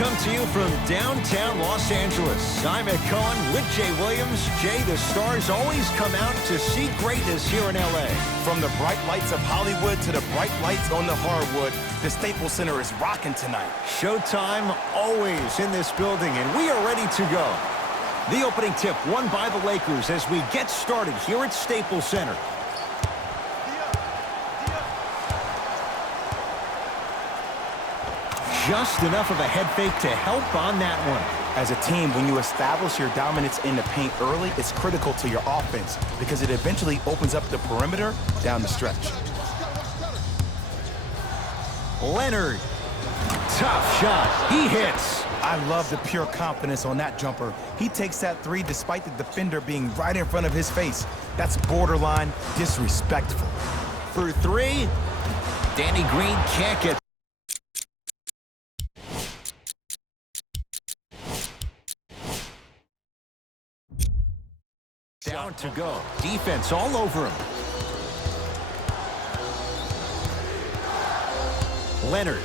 come to you from downtown Los Angeles. I'm Ed Cohen with Jay Williams. Jay, the stars always come out to see greatness here in L.A. From the bright lights of Hollywood to the bright lights on the hardwood, the Staples Center is rocking tonight. Showtime always in this building, and we are ready to go. The opening tip won by the Lakers as we get started here at Staples Center. Just enough of a head fake to help on that one. As a team, when you establish your dominance in the paint early, it's critical to your offense because it eventually opens up the perimeter down the stretch. Leonard. Tough shot. He hits. I love the pure confidence on that jumper. He takes that three despite the defender being right in front of his face. That's borderline disrespectful. For three, Danny Green can't get. Down to go. Defense all over him. Leonard.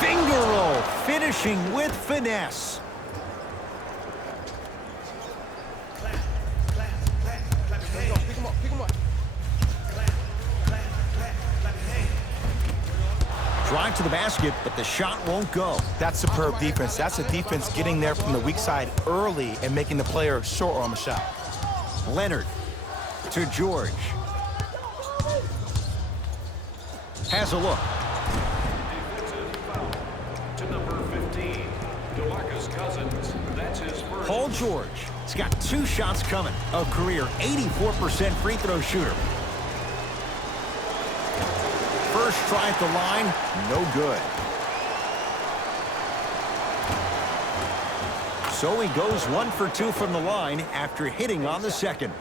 Finger roll, finishing with finesse. Drive to the basket, but the shot won't go. That's superb defense. That's a defense getting there from the weak side early and making the player short on the shot. Leonard to George. Has a look. To number 15, DeMarcus Cousins. That's his first. Paul George. He's got two shots coming. A career 84% free throw shooter. First try at the line, no good. So he goes 1 for 2 from the line after hitting on the second.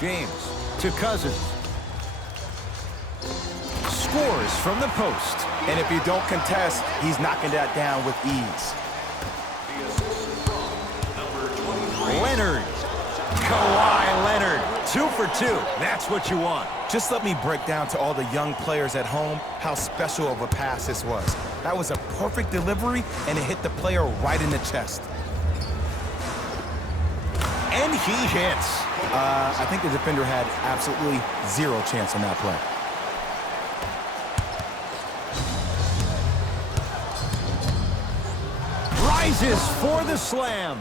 James to Cousins. Scores from the post. And if you don't contest, he's knocking that down with ease. Leonard. Kawhi Leonard. 2 for 2. That's what you want. Just let me break down to all the young players at home how special of a pass this was. That was a perfect delivery, and it hit the player right in the chest. And he hits. I think the defender had absolutely zero chance on that play. Rises for the slam.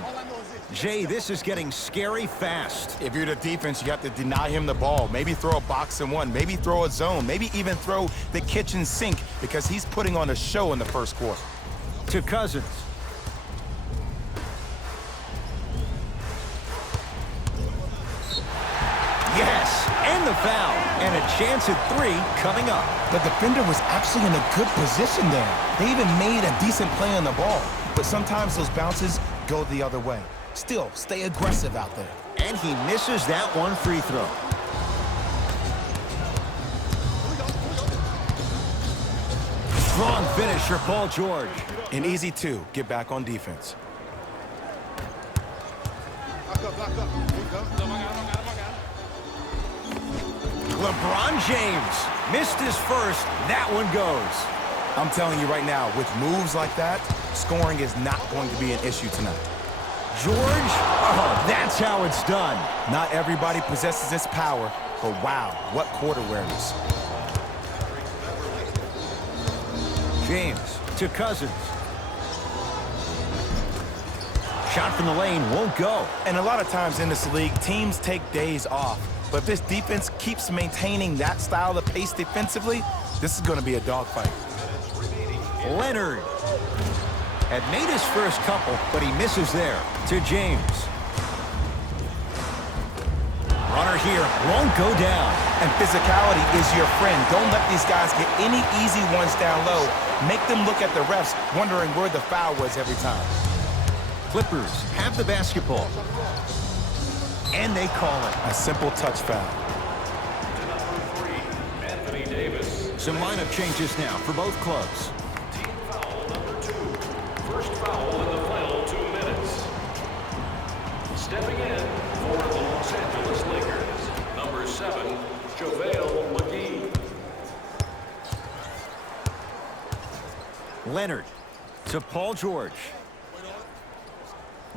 Jay, this is getting scary fast. If you're the defense, you have to deny him the ball. Maybe throw a box and one. Maybe throw a zone. Maybe even throw the kitchen sink because he's putting on a show in the first quarter. To Cousins. Yes, and the foul. And a chance at 3 coming up. The defender was actually in a good position there. They even made a decent play on the ball. But sometimes those bounces go the other way. Still, stay aggressive out there. And he misses that one free throw. Strong finish for Paul George. An easy 2. Get back on defense. LeBron James missed his first. That one goes. I'm telling you right now, with moves like that, scoring is not going to be an issue tonight. George, oh, that's how it's done. Not everybody possesses this power, but wow, what court awareness. James to Cousins. Shot from the lane won't go. And a lot of times in this league, teams take days off. But if this defense keeps maintaining that style of pace defensively, this is going to be a dogfight. Leonard had made his first couple, but he misses there. To James. Runner here won't go down. And physicality is your friend. Don't let these guys get any easy ones down low. Make them look at the refs, wondering where the foul was every time. Clippers have the basketball. And they call it. A simple touch foul. To number 3, Anthony Davis. Some lineup changes now for both clubs. Team foul number 2. First foul in the final 2 minutes. Leonard to Paul George.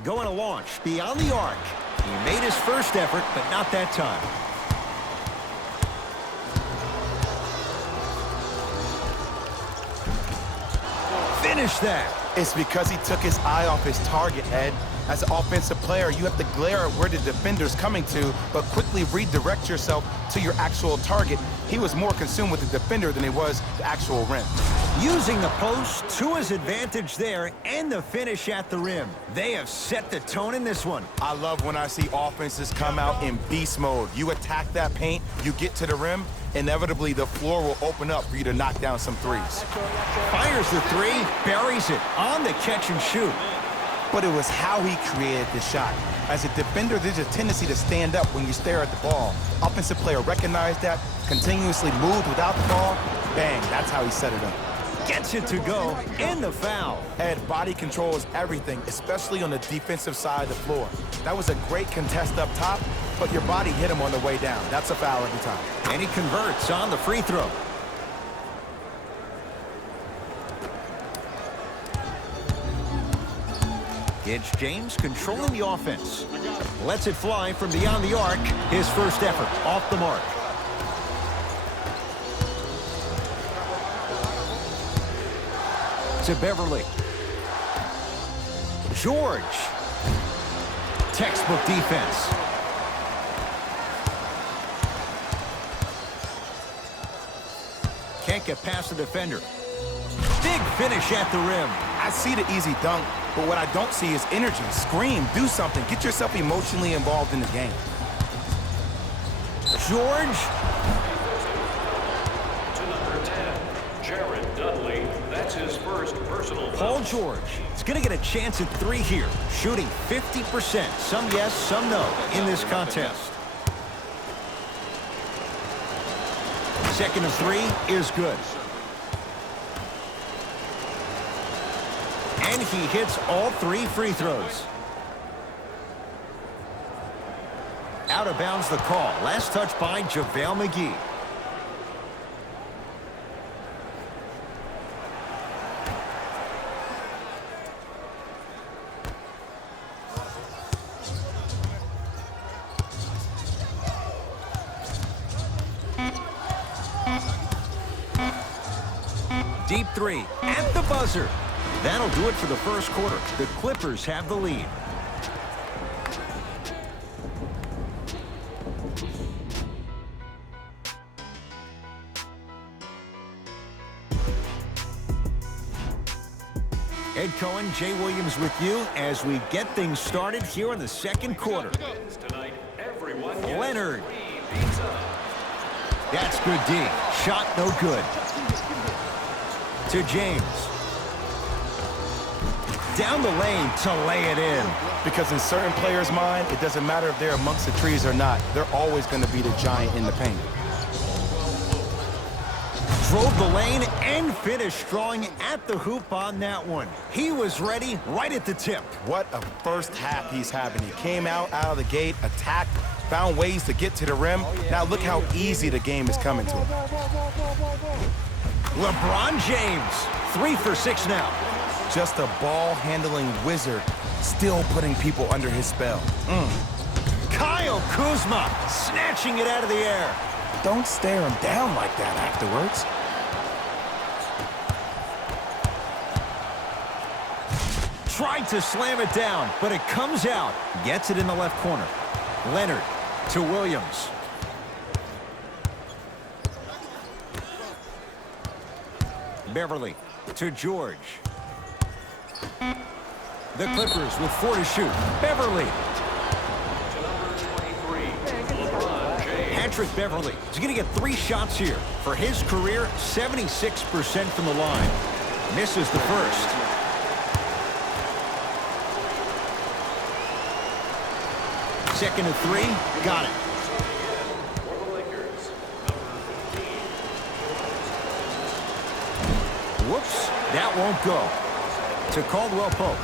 Going to launch beyond the arc. He made his first effort, but not that time. Finish that. It's because he took his eye off his target, Ed. As an offensive player, you have to glare at where the defender's coming to, but quickly redirect yourself to your actual target. He was more consumed with the defender than he was the actual rim. Using the post to his advantage there and the finish at the rim. They have set the tone in this one. I love when I see offenses come out in beast mode. You attack that paint, you get to the rim, inevitably the floor will open up for you to knock down some threes. Fires the three, buries it on the catch and shoot. But it was how he created the shot. As a defender, there's a tendency to stand up when you stare at the ball. Offensive player recognized that, continuously moved without the ball. Bang, that's how he set it up. Gets it to go, and the foul. Ed, body control is everything, especially on the defensive side of the floor. That was a great contest up top, but your body hit him on the way down. That's a foul every time. And he converts on the free throw. It's James controlling the offense. Lets it fly from beyond the arc. His first effort off the mark. To Beverly. George. Textbook defense. Can't get past the defender. Big finish at the rim. I see the easy dunk, but what I don't see is energy. Scream, do something. Get yourself emotionally involved in the game. George. To number 10, Jared Dudley. That's his first personal Paul foul. George is going to get a chance at three here. Shooting 50%. Some yes, some no in this contest. Second of three is good. And he hits all three free throws. Out of bounds the call. Last touch by JaVale McGee. Deep three at the buzzer. That'll do it for the first quarter. The Clippers have the lead. Ed Cohen, Jay Williams with you as we get things started here in the second quarter. Tonight, everyone gets Leonard. free pizza. That's good D. Shot no good. To James. Down the lane to lay it in. Because in certain players' mind, it doesn't matter if they're amongst the trees or not. They're always going to be the giant in the paint. Drove the lane and finished strong at the hoop on that one. He was ready right at the tip. What a first half he's having. He came out of the gate, attacked, found ways to get to the rim. Now look how easy the game is coming to him. LeBron James, 3 for 6 now. Just a ball-handling wizard, still putting people under his spell. Kyle Kuzma snatching it out of the air. Don't stare him down like that afterwards. Tried to slam it down, but it comes out. Gets it in the left corner. Leonard to Williams. Beverly to George. The Clippers with 4 to shoot. Beverly. To number 23, LeBron James. Patrick Beverly is going to get 3 shots here. For his career, 76% from the line. Misses the first. Second of 3, got it. For the Lakers, number 15. Whoops, that won't go. To Caldwell Pope.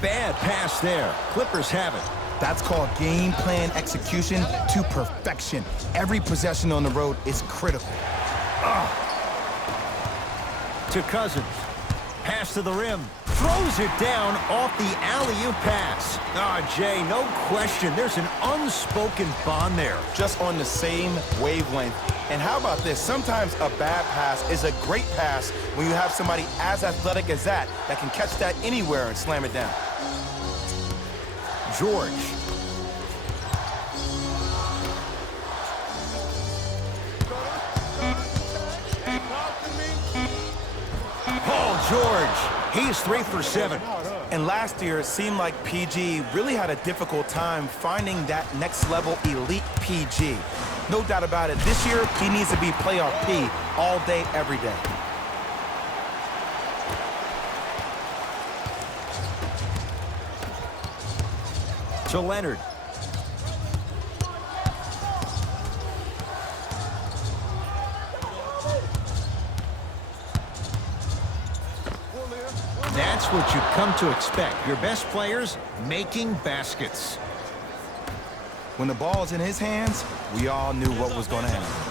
Bad pass there. Clippers have it. That's called game plan execution to perfection. Every possession on the road is critical. To Cousins. Pass to the rim. Throws it down off the alley-oop pass. Jay, no question. There's an unspoken bond there. Just on the same wavelength. And how about this? Sometimes a bad pass is a great pass when you have somebody as athletic as that can catch that anywhere and slam it down. George. Paul George. He's 3 for 7. And last year, it seemed like PG really had a difficult time finding that next level elite PG. No doubt about it, this year, he needs to be playoff P all day, every day. To Leonard. That's what you come to expect. Your best players making baskets. When the ball is in his hands, we all knew what was going to happen.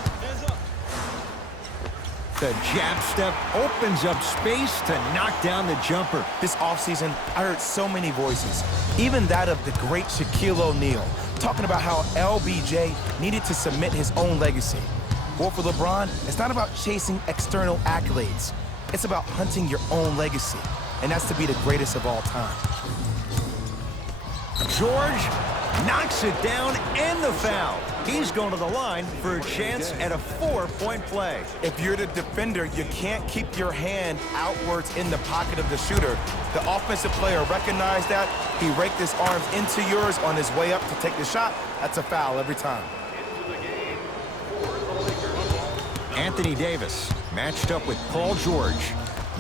The jab step opens up space to knock down the jumper. This offseason, I heard so many voices, even that of the great Shaquille O'Neal, talking about how LBJ needed to cement his own legacy. Well, for LeBron, it's not about chasing external accolades. It's about hunting your own legacy, and that's to be the greatest of all time. George knocks it down and the foul. He's going to the line for a chance at a 4-point play. If you're the defender, you can't keep your hand outwards in the pocket of the shooter. The offensive player recognized that. He raked his arms into yours on his way up to take the shot. That's a foul every time. Anthony Davis matched up with Paul George.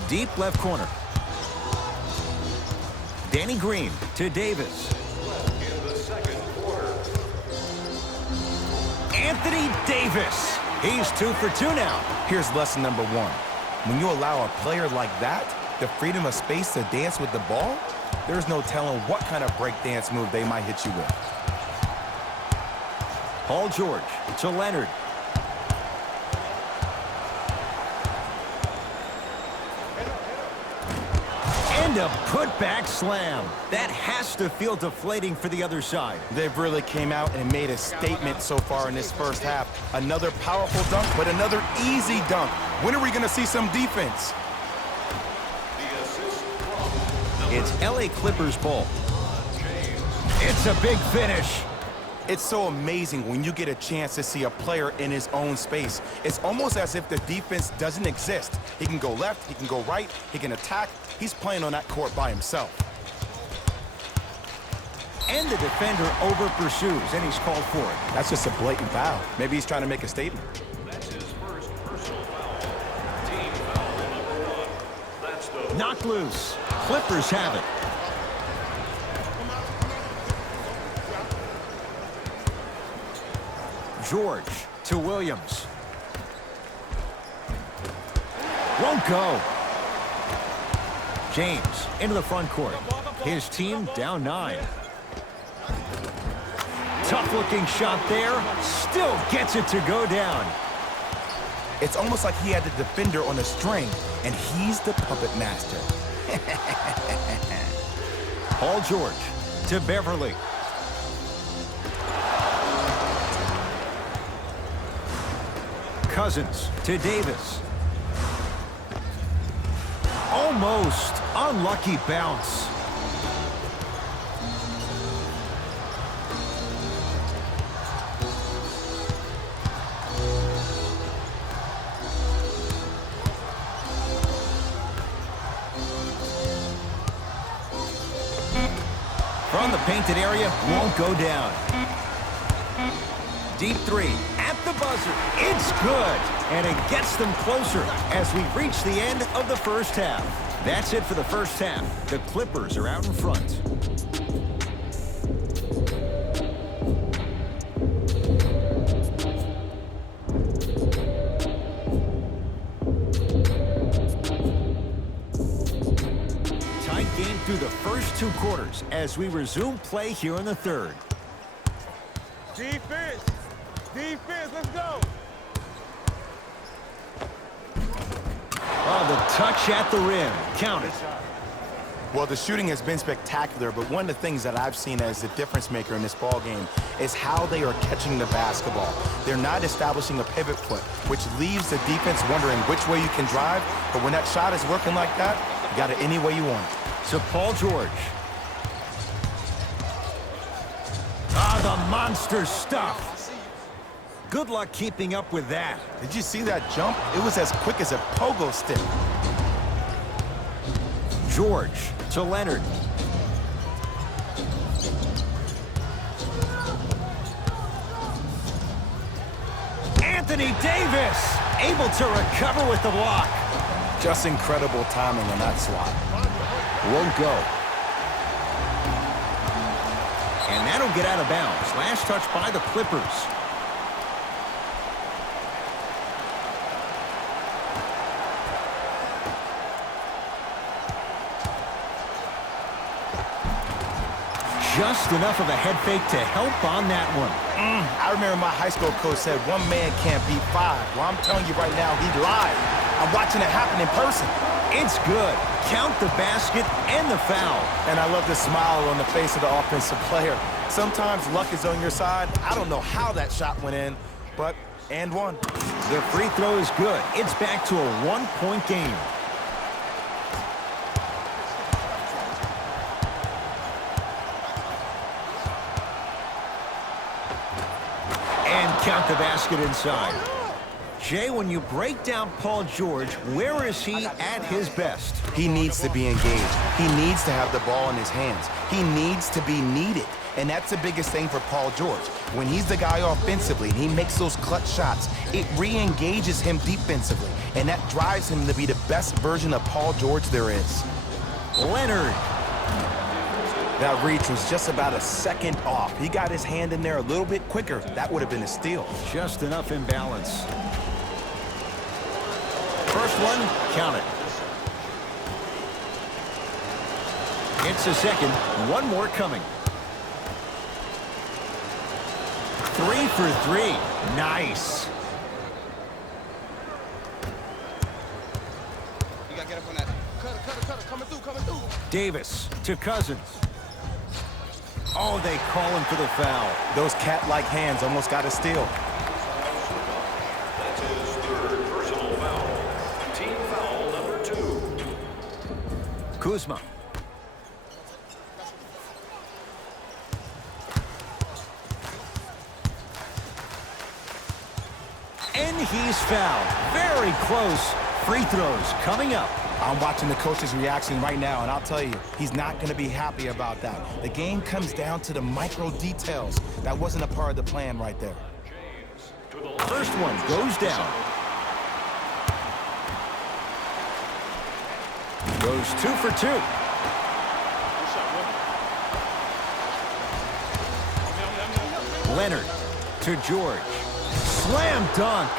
Deep left corner. Danny Green to Davis. Anthony Davis. He's 2 for 2 now. Here's lesson number 1. When you allow a player like that the freedom of space to dance with the ball, there's no telling what kind of break dance move they might hit you with. Paul George to Leonard. And a putback slam. That has to feel deflating for the other side. They've really came out and made a statement so far in this first half. Another powerful dunk, but another easy dunk. When are we going to see some defense? It's LA Clippers ball. It's a big finish. It's so amazing when you get a chance to see a player in his own space. It's almost as if the defense doesn't exist. He can go left, he can go right, he can attack. He's playing on that court by himself. And the defender over-pursues, and he's called for it. That's just a blatant foul. Maybe he's trying to make a statement. That's his first personal foul. Team foul number 1. That's the Knocked loose. Clippers have it. George to Williams. Won't go. James into the front court. His team down 9. Tough-looking shot there. Still gets it to go down. It's almost like he had the defender on a string, and he's the puppet master. Paul George to Beverly. Cousins to Davis. Almost unlucky bounce. From the painted area, won't go down. Deep 3 at the buzzer. It's good, and it gets them closer as we reach the end of the first half. That's it for the first half. The Clippers are out in front. Tight game through the first 2 quarters as we resume play here in the third. Defense! Defense, let's go! touch at the rim. Count it. Well, the shooting has been spectacular, but one of the things that I've seen as the difference maker in this ball game is how they are catching the basketball. They're not establishing a pivot foot, which leaves the defense wondering which way you can drive, but when that shot is working like that, you got it any way you want. To Paul George. Ah, the monster stuff. Good luck keeping up with that. Did you see that jump? It was as quick as a pogo stick. George to Leonard. Anthony Davis able to recover with the block. Just incredible timing on that swat. Won't go. And that'll get out of bounds. Last touch by the Clippers. Just enough of a head fake to help on that one. I remember my high school coach said one man can't beat five. Well, I'm telling you right now, he lied. I'm watching it happen in person. It's good. Count the basket and the foul. And I love the smile on the face of the offensive player. Sometimes luck is on your side. I don't know how that shot went in, but and one. The free throw is good. It's back to a one-point game. Count the basket inside. Jay, when you break down Paul George, where is he at his best? He needs to be engaged. He needs to have the ball in his hands. He needs to be needed. And that's the biggest thing for Paul George. When he's the guy offensively and he makes those clutch shots, it re-engages him defensively. And that drives him to be the best version of Paul George there is. Leonard. That reach was just about a second off. He got his hand in there a little bit quicker. That would have been a steal. Just enough imbalance. First one, count it. It's a second. One more coming. 3 for 3. Nice. You gotta get up on that. Cutter, coming through. Davis to Cousins. Oh, they call him for the foul. Those cat-like hands almost got a steal. That's his third personal foul. Team foul number 2. Kuzma. And he's fouled. Very close. Free throws coming up. I'm watching the coach's reaction right now, and I'll tell you, he's not going to be happy about that. The game comes down to the micro details. That wasn't a part of the plan right there. First one goes down. Goes 2 for 2. Leonard to George. Slam dunk.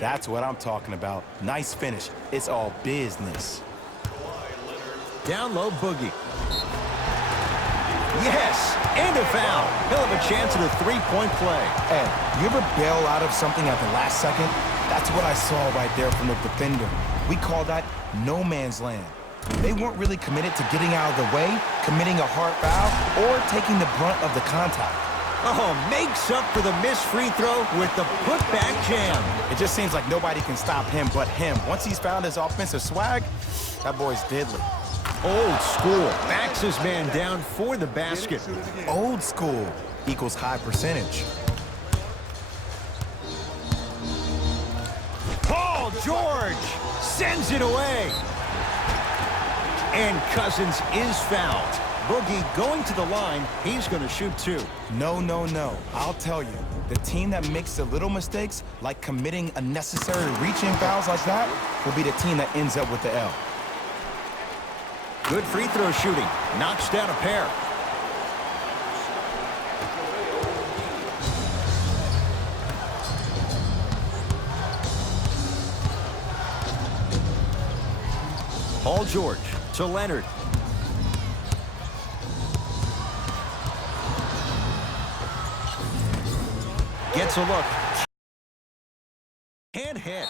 That's what I'm talking about. Nice finish. It's all business. Down low, Boogie. Yes, and a foul. He'll have a chance at a three-point play. Ed, you ever bail out of something at the last second? That's what I saw right there from the defender. We call that no man's land. They weren't really committed to getting out of the way, committing a hard foul, or taking the brunt of the contact. Oh, makes up for the missed free throw with the putback jam. It just seems like nobody can stop him but him. Once he's found his offensive swag, that boy's deadly. Old school. Backs his man down for the basket. Old school equals high percentage. Paul George sends it away. And Cousins is fouled. Boogie going to the line. He's going to shoot 2. No, no, no. I'll tell you, the team that makes the little mistakes, like committing unnecessary reach-in fouls like that, will be the team that ends up with the L. Good free throw shooting. Knocks down a pair. Paul George to Leonard. Gets a look. Can't hit.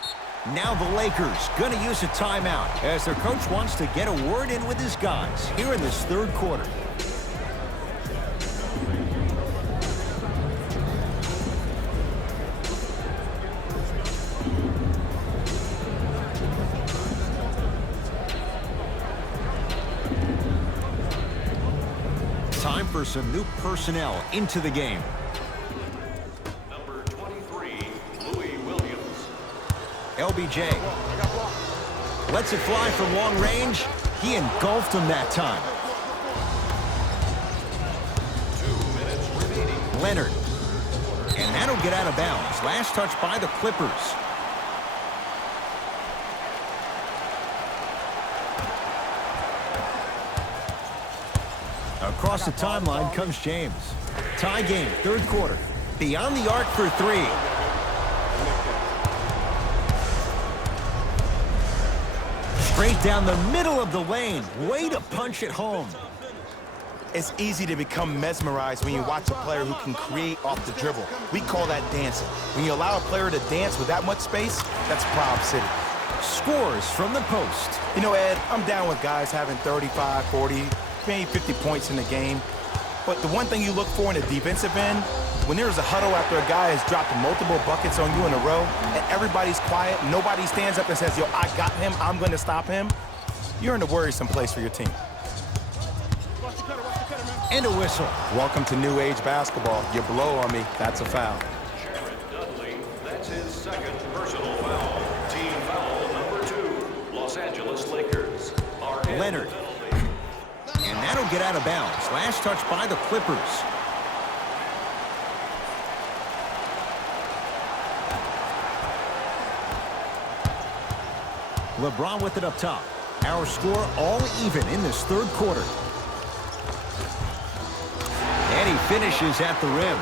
Now the Lakers going to use a timeout as their coach wants to get a word in with his guys here in this third quarter. Time for some new personnel into the game. Number 23, Louis Williams. LBJ lets it fly from long range. He engulfed him that time. 2 minutes remaining. Leonard. And that'll get out of bounds. Last touch by the Clippers. Across the timeline comes James. Tie game, third quarter. Beyond the arc for three. Straight down the middle of the lane. Way to punch it home. It's easy to become mesmerized when you watch a player who can create off the dribble. We call that dancing. When you allow a player to dance with that much space, that's Prob City. Scores from the post. You know, Ed, I'm down with guys having 35, 40, maybe 50 points in the game. But the one thing you look for in the defensive end, when there's a huddle after a guy has dropped multiple buckets on you in a row, and everybody's quiet, nobody stands up and says, yo, I got him, I'm going to stop him, you're in a worrisome place for your team. And a whistle. Welcome to New Age basketball. You blow on me, that's a foul. Jared Dudley, that's his second personal foul. Team foul number 2. Los Angeles Lakers are in Leonard. the penalty. And that'll get out of bounds. Last touch by the Clippers. LeBron with it up top. Our score all even in this third quarter. And he finishes at the rim.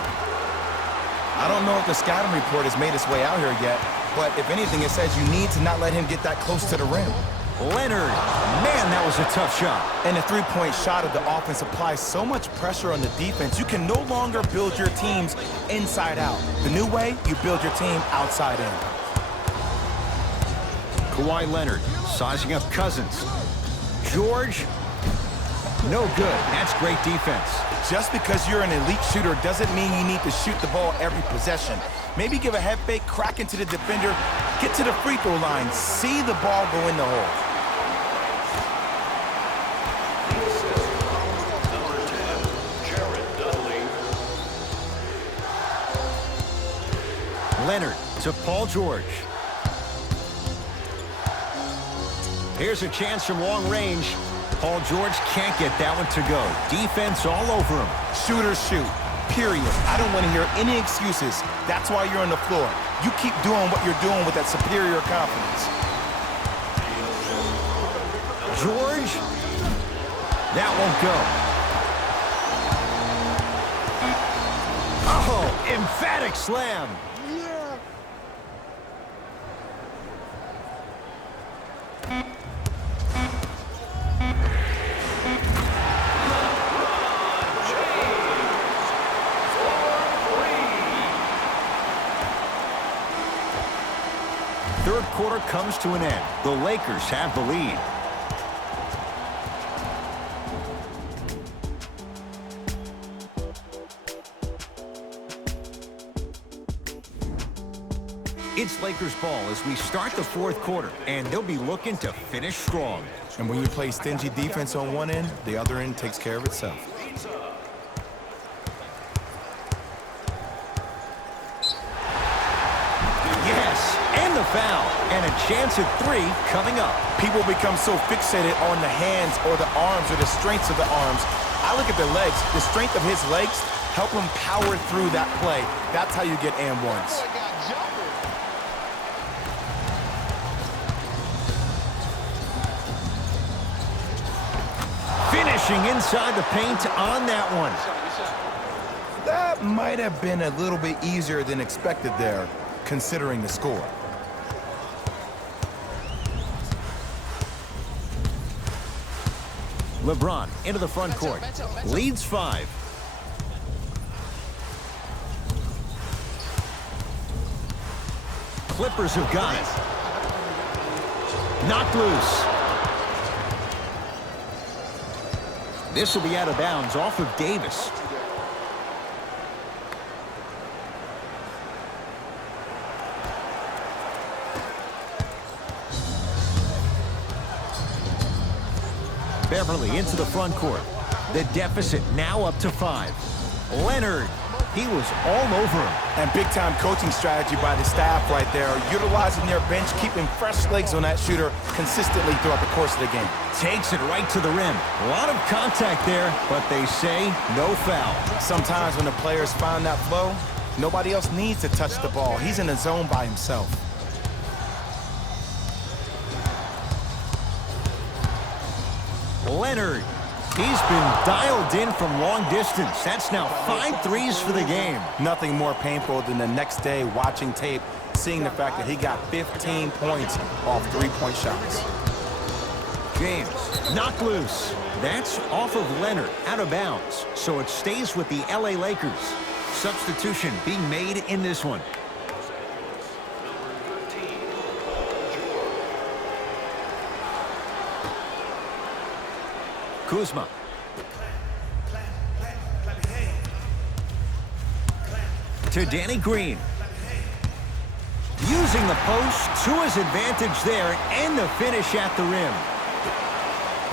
I don't know if the scouting report has made its way out here yet, but if anything, it says you need to not let him get that close to the rim. Leonard. Man, that was a tough shot. And the three-point shot of the offense applies so much pressure on the defense, you can no longer build your teams inside out. The new way, you build your team outside in. Kawhi Leonard sizing up Cousins. George. No good. That's great defense. Just because you're an elite shooter doesn't mean you need to shoot the ball every possession. Maybe give a head fake, crack into the defender, get to the free throw line, see the ball go in the hole. Number 10, Jared Dudley. Leonard to Paul George. Here's a chance from long range. Paul George can't get that one to go. Defense all over him. Shooters shoot, period. I don't want to hear any excuses. That's why you're on the floor. You keep doing what you're doing with that superior confidence. George. That won't go. Oh, emphatic slam. Third quarter comes to an end. The Lakers have the lead. It's Lakers ball as we start the fourth quarter, and they'll be looking to finish strong. And when you play stingy defense on one end, the other end takes care of itself. Yes, and the foul, and a chance at three coming up. People become so fixated on the hands or the arms or the strengths of the arms. I look at the legs. The strength of his legs help him power through that play. That's how you get and ones. Finishing inside the paint on that one. That might have been a little bit easier than expected there, considering the score. LeBron into the front court. Leads 5. Clippers have got it. Knocked loose. This will be out of bounds off of Davis. Beverly into the front court. The deficit now up to 5. Leonard, he was all over him. And big-time coaching strategy by the staff right there, utilizing their bench, keeping fresh legs on that shooter consistently throughout the course of the game. Takes it right to the rim. A lot of contact there, but they say no foul. Sometimes when the players find that flow, nobody else needs to touch the ball. He's in the zone by himself. Leonard, he's been dialed in from long distance. That's now 5 threes for the game. Nothing more painful than the next day watching tape, seeing the fact that he got 15 points off three-point shots. James, knocked loose. That's off of Leonard, out of bounds. So it stays with the LA Lakers. Substitution being made in this one. Kuzma. To Danny Green. Using the post to his advantage there and the finish at the rim.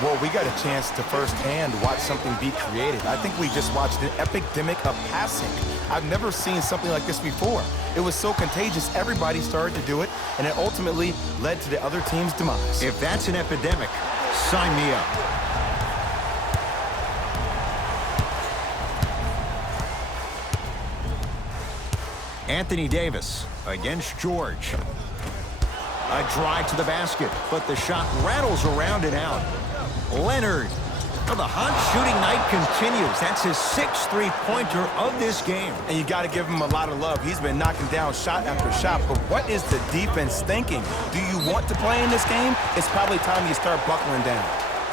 Well, we got a chance to firsthand watch something be created. I think we just watched an epidemic of passing. I've never seen something like this before. It was so contagious, everybody started to do it, and it ultimately led to the other team's demise. If that's an epidemic, sign me up. Anthony Davis against George. A drive to the basket, but the shot rattles around and out. Leonard. Well, the hot shooting night continues. That's his 6th three-pointer of this game. And you got to give him a lot of love. He's been knocking down shot after shot. But what is the defense thinking? Do you want to play in this game? It's probably time you start buckling down.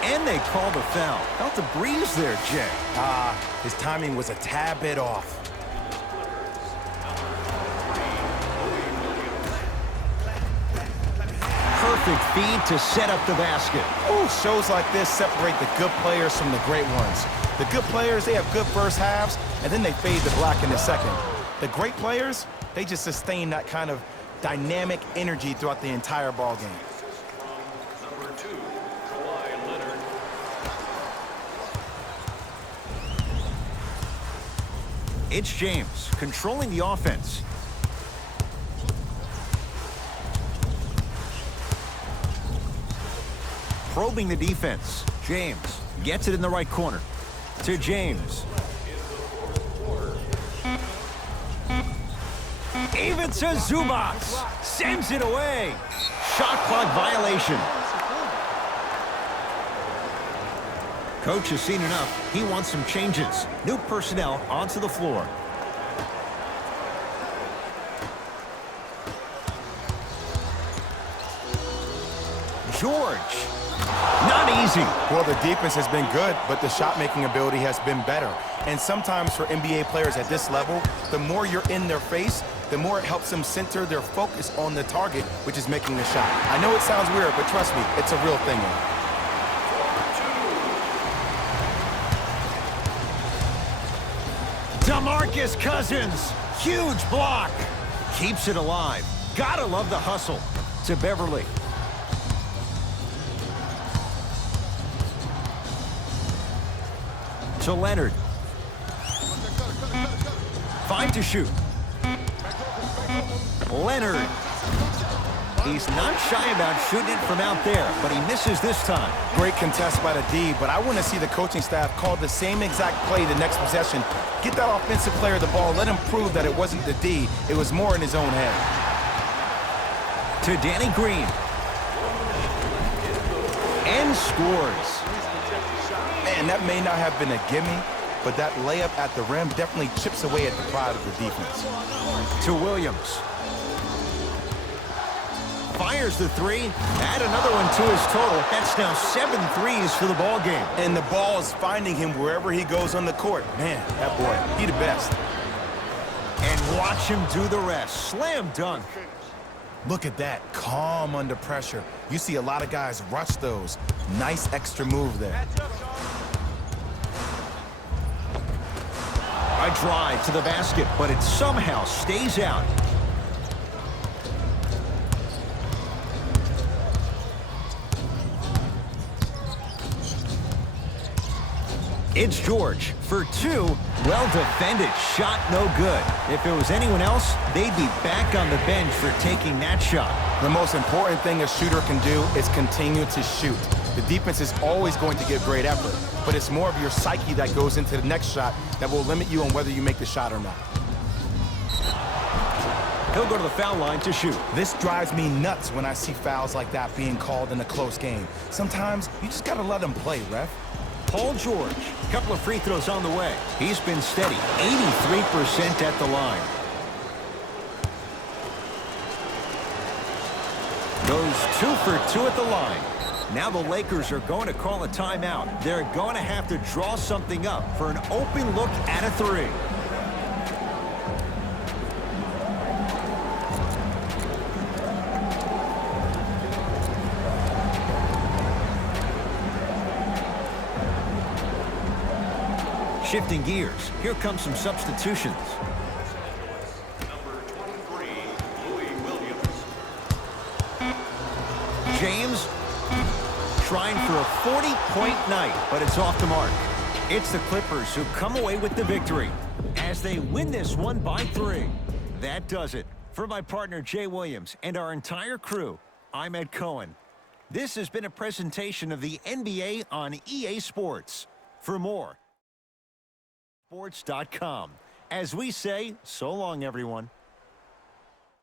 And they called a foul. Felt the breeze there, Jay. His timing was a tad bit off. Perfect feed to set up the basket. Ooh, shows like this separate the good players from the great ones. The good players, they have good first halves, and then they fade to black in the second. The great players, they just sustain that kind of dynamic energy throughout the entire ball game. Number 2, Kawhi Leonard. It's James controlling the offense. Probing the defense. James gets it in the right corner. To James. Even to Zubac. Sends it away. Shot clock violation. Coach has seen enough. He wants some changes. New personnel onto the floor. George. Not easy. Well, the defense has been good, but the shot-making ability has been better. And sometimes for NBA players at this level, the more you're in their face, the more it helps them center their focus on the target, which is making the shot. I know it sounds weird, but trust me, it's a real thing. DeMarcus Cousins. Huge block. Keeps it alive. Gotta love the hustle. To Beverly. To Leonard. 5 to shoot. Leonard. He's not shy about shooting it from out there, but he misses this time. Great contest by the D, but I want to see the coaching staff call the same exact play the next possession. Get that offensive player the ball. Let him prove that it wasn't the D. It was more in his own head. To Danny Green. And scores. Man, that may not have been a gimme, but that layup at the rim definitely chips away at the pride of the defense. To Williams. Fires the 3. Add another one to his total. That's now 7 threes for the ball game. And the ball is finding him wherever he goes on the court. Man, that boy, he the best. And watch him do the rest. Slam dunk. Look at that, calm under pressure. You see a lot of guys rush those. Nice extra move there. A drive to the basket, but it somehow stays out. It's George for two. Well defended. Shot no good. If it was anyone else, they'd be back on the bench for taking that shot. The most important thing a shooter can do is continue to shoot. The defense is always going to give great effort, but it's more of your psyche that goes into the next shot that will limit you on whether you make the shot or not. He'll go to the foul line to shoot. This drives me nuts when I see fouls like that being called in a close game. Sometimes you just gotta let them play, ref. Paul George, a couple of free throws on the way. He's been steady, 83% at the line. Goes 2 for 2 at the line. Now the Lakers are going to call a timeout. They're going to have to draw something up for an open look at a three. Shifting gears, here comes some substitutions. Number 23, Louis Williams. James trying for a 40-point night, but it's off the mark. It's the Clippers who come away with the victory as they win this one by 3. That does it. For my partner Jay Williams and our entire crew, I'm Ed Cohen. This has been a presentation of the NBA on EA Sports. For more, sports.com. As we say, so long, everyone.